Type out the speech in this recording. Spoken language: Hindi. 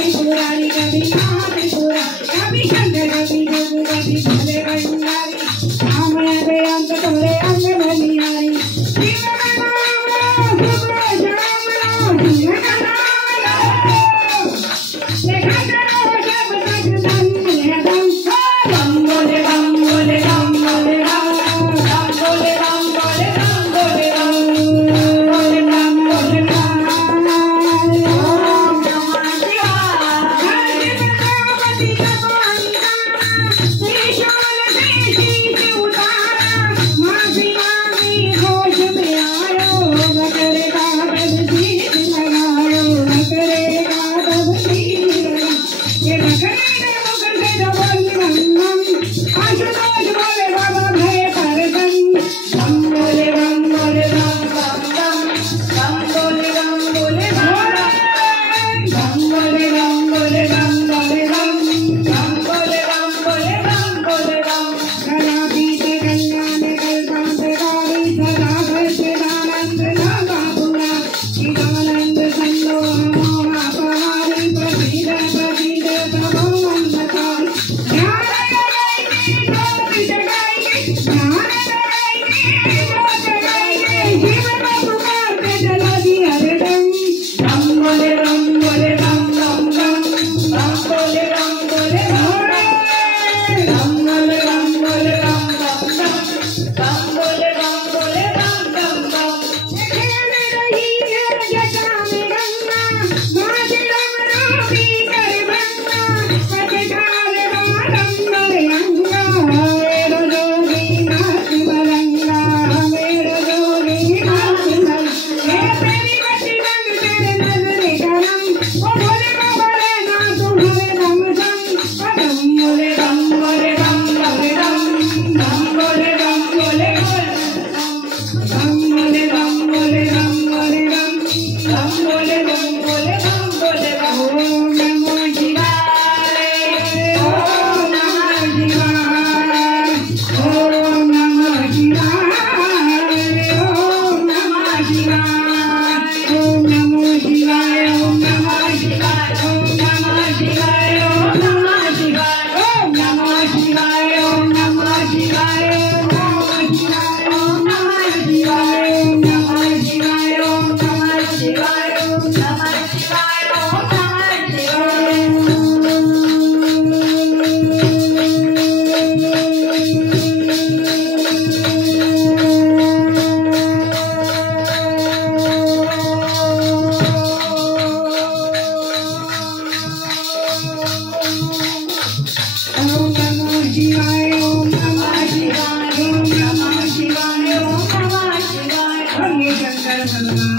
त्रिपुरारी कभी महा त्रिपुरा कभी शंकर कभी जोग कभी भोले भंडारी राम रे अंक तोरे अंग बलिहारी शिव का नाम लो शुभ शाम लो शिव का नाम लो देखा करो जब तक दम है दम बोले बम बोले बम बोले बम बोले बम बोले बम बोले बम बोले बम बोले बम शंकर